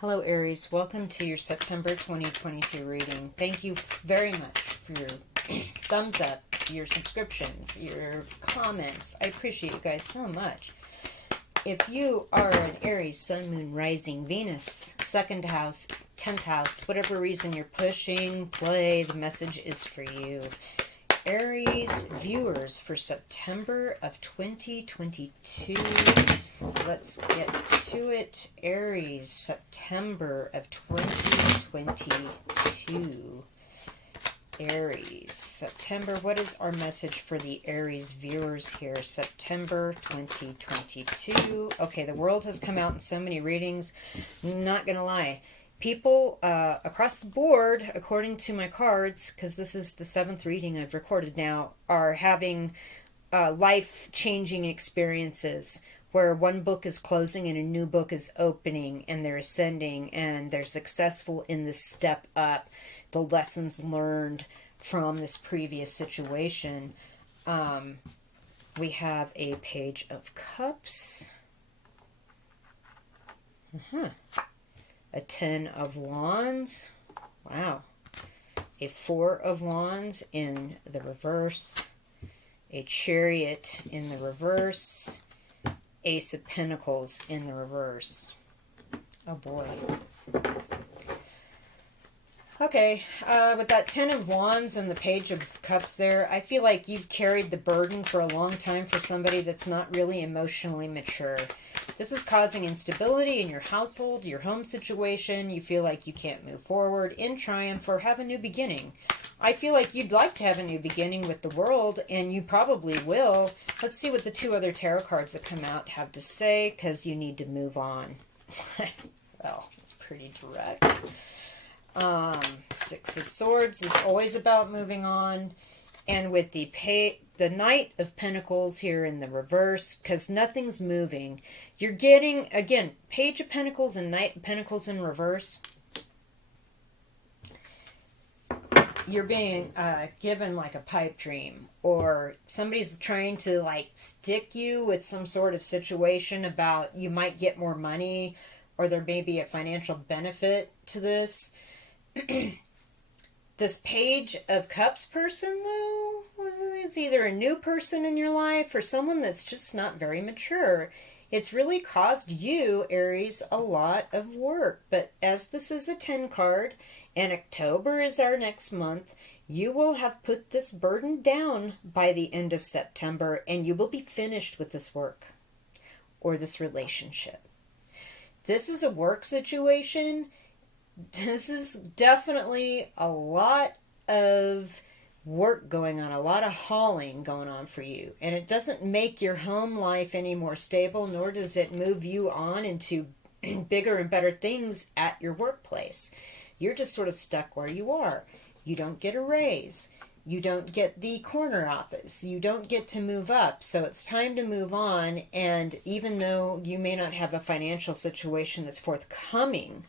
Hello Aries, welcome to your September 2022 reading. Thank you very much for your thumbs up, your subscriptions, your comments. I appreciate you guys so much. If you are an Aries, Sun, Moon, Rising, Venus, 2nd house, 10th house, whatever reason you're pushing, play, the message is for you. Aries viewers for September of 2022. Let's get to it. Aries, September of 2022. Aries, September. What is our message for the Aries viewers here? September 2022. Okay, the world has come out in so many readings. Not gonna lie. People across the board, according to my cards, because this is the 7th reading I've recorded now, are having life-changing experiences where one book is closing and a new book is opening, and they're ascending and they're successful in the step up, the lessons learned from this previous situation. We have a Page of Cups. A 10 of Wands. Wow. A 4 of Wands in the reverse. A Chariot in the reverse. Ace of Pentacles in the reverse. Oh boy. Okay, with that 10 of Wands and the Page of Cups there, I feel like you've carried the burden for a long time for somebody that's not really emotionally mature. This is causing instability in your household, your home situation. You feel like you can't move forward in triumph or have a new beginning. I feel like you'd like to have a new beginning with the world, and you probably will. Let's see what the 2 other tarot cards that come out have to say, because you need to move on. Well, it's pretty direct. 6 of Swords is always about moving on. And with the Knight of Pentacles here in the reverse, because nothing's moving. You're getting, again, Page of Pentacles and Knight of Pentacles in reverse. You're being given like a pipe dream, or somebody's trying to like stick you with some sort of situation about you might get more money, or there may be a financial benefit to this. This Page of Cups person, though, it's either a new person in your life or someone that's just not very mature. It's really caused you, Aries, a lot of work. But as this is a 10 card, and October is our next month, you will have put this burden down by the end of September, and you will be finished with this work or this relationship. This is a work situation. This is definitely a lot of work going on, a lot of hauling going on for you. And it doesn't make your home life any more stable, nor does it move you on into bigger and better things at your workplace. You're just sort of stuck where you are. You don't get a raise. You don't get the corner office. You don't get to move up. So it's time to move on. And even though you may not have a financial situation that's forthcoming,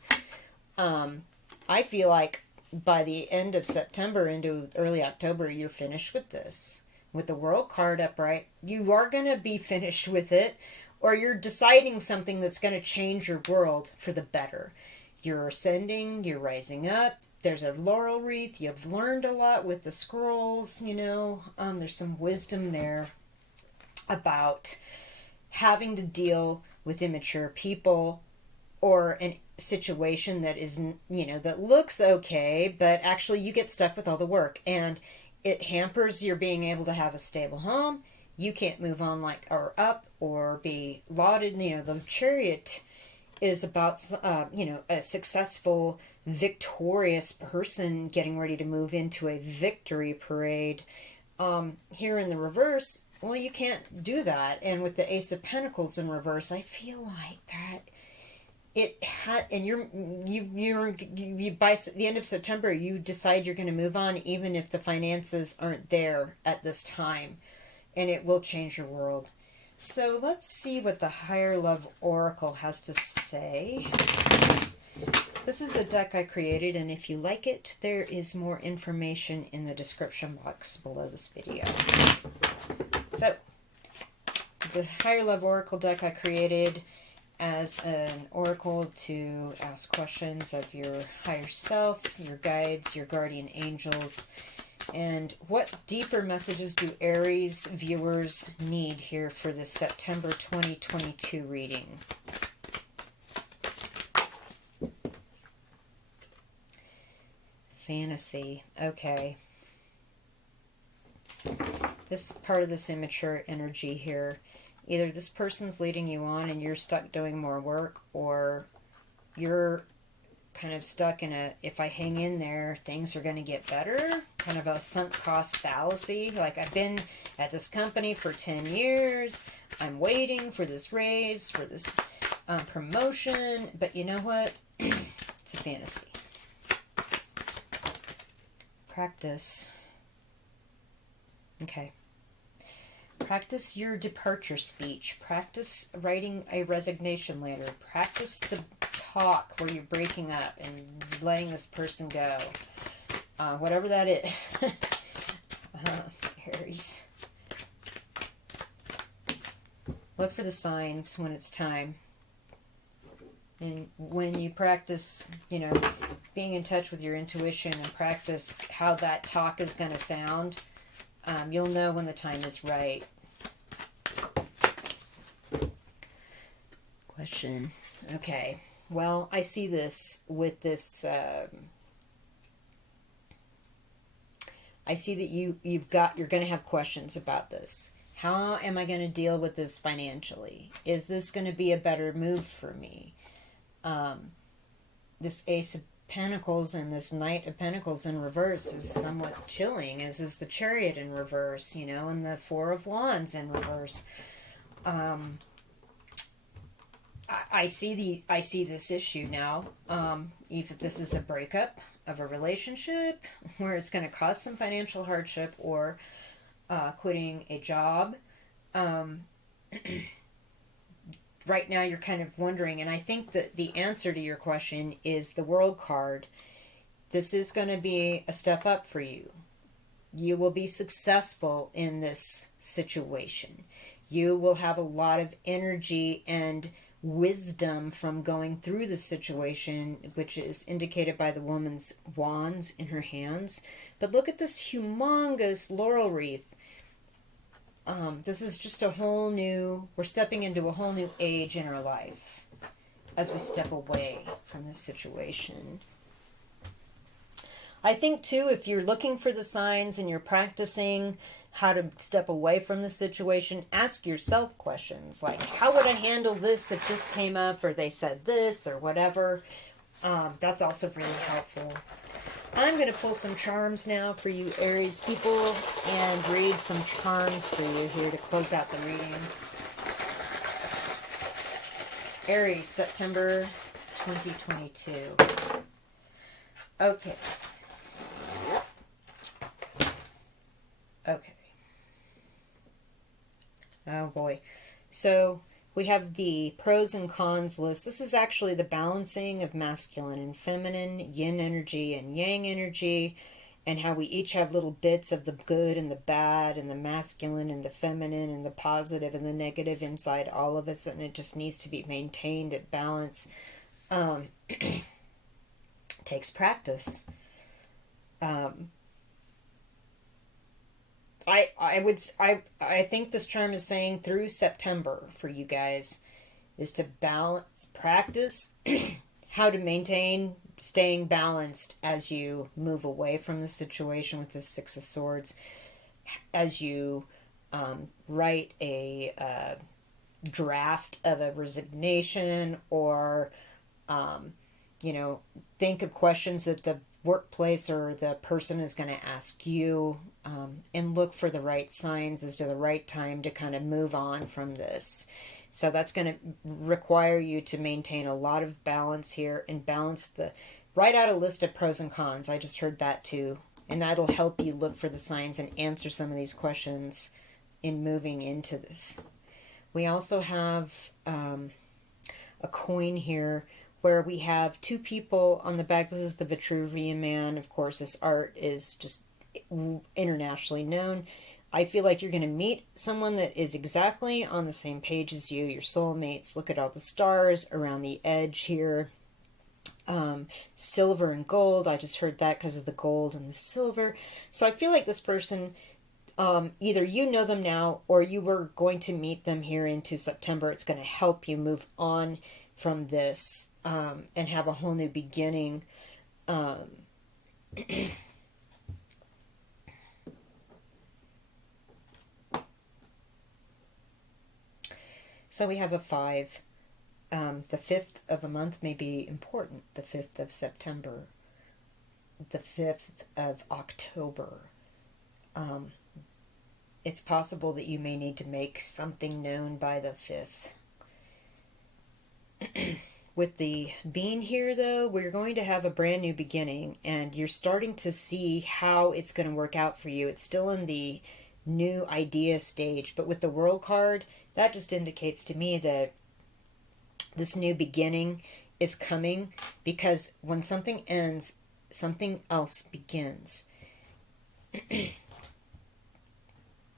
I feel like by the end of September into early October, you're finished with this. With the World card upright, you are going to be finished with it, or you're deciding something that's going to change your world for the better. You're ascending, you're rising up. There's a laurel wreath. You've learned a lot with the scrolls, you know. There's some wisdom there about having to deal with immature people, or an situation that is, you know, that looks okay, but actually you get stuck with all the work, and it hampers your being able to have a stable home. You can't move on like or up or be lauded. You know, the Chariot is about, you know, a successful, victorious person getting ready to move into a victory parade. Here in the reverse, well, you can't do that. And with the Ace of Pentacles in reverse, I feel like that it had, and you're by the end of September, you decide you're going to move on, even if the finances aren't there at this time, and it will change your world. So let's see what the Higher Love Oracle has to say. This is a deck I created, and if you like it, there is more information in the description box below this video. So the Higher Love Oracle deck I created as an oracle to ask questions of your higher self, your guides, your guardian angels. And what deeper messages do Aries viewers need here for this September 2022 reading? Fantasy. Okay. This part of this immature energy here, either this person's leading you on and you're stuck doing more work, or you're kind of stuck in a, if I hang in there, things are going to get better, kind of a sunk cost fallacy. Like, I've been at this company for 10 years, I'm waiting for this raise, for this promotion, but you know what? It's a fantasy. Practice. Okay. Practice your departure speech. Practice writing a resignation letter. Practice the talk where you're breaking up and letting this person go. Whatever that is. Aries. Look for the signs when it's time. And when you practice, you know, being in touch with your intuition and practice how that talk is going to sound, you'll know when the time is right. Question. Okay. Well, I see this with this. I see that you're going to have questions about this. How am I going to deal with this financially? Is this going to be a better move for me? This Ace of Pentacles and this Knight of Pentacles in reverse is somewhat chilling, as is the Chariot in reverse, you know, and the Four of Wands in reverse. I see this issue now. If this is a breakup of a relationship where it's going to cause some financial hardship, or quitting a job. Right now you're kind of wondering, and I think that the answer to your question is the World card. This is going to be a step up for you. You will be successful in this situation. You will have a lot of energy and wisdom from going through the situation, which is indicated by the woman's wands in her hands. But look at this humongous laurel wreath. This is just a whole new, we're stepping into a whole new age in our life as we step away from this situation. I think too, if you're looking for the signs and you're practicing how to step away from the situation, ask yourself questions like, how would I handle this if this came up, or they said this, or whatever. That's also really helpful. I'm going to pull some charms now for you Aries people and read some charms for you here to close out the reading. Aries, September 2022. Okay. Okay. Oh boy. So we have the pros and cons list. This is actually the balancing of masculine and feminine, yin energy and yang energy, and how we each have little bits of the good and the bad and the masculine and the feminine and the positive and the negative inside all of us, and it just needs to be maintained at balance. Takes practice. I think this charm is saying through September for you guys is to balance, practice how to maintain staying balanced as you move away from the situation with the Six of Swords, as you write a draft of a resignation, or think of questions that the workplace or the person is going to ask you, and look for the right signs as to the right time to kind of move on from this. So that's going to require you to maintain a lot of balance here, and write out a list of pros and cons. I just heard that too, and that'll help you look for the signs and answer some of these questions in moving into this. We also have a coin here where we have two people on the back. This is the Vitruvian Man. Of course, this art is just internationally known. I feel like you're going to meet someone that is exactly on the same page as you, your soulmates. Look at all the stars around the edge here. Silver and gold. I just heard that because of the gold and the silver. So I feel like this person, either you know them now or you were going to meet them here into September. It's going to help you move on from this and have a whole new beginning. So we have a 5. The 5th of a month may be important. The 5th of September. The 5th of October. It's possible that you may need to make something known by the 5th. With the being here, though, we're going to have a brand new beginning, and you're starting to see how it's going to work out for you. It's still in the new idea stage, but with the World card, that just indicates to me that this new beginning is coming, because when something ends, something else begins.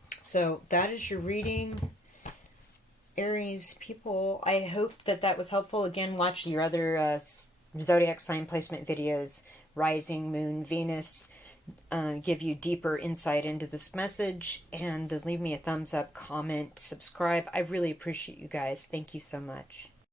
So that is your reading, Aries people. I hope that that was helpful. Again, watch your other zodiac sign placement videos, Rising, Moon, Venus, give you deeper insight into this message. And leave me a thumbs up, comment, subscribe. I really appreciate you guys. Thank you so much.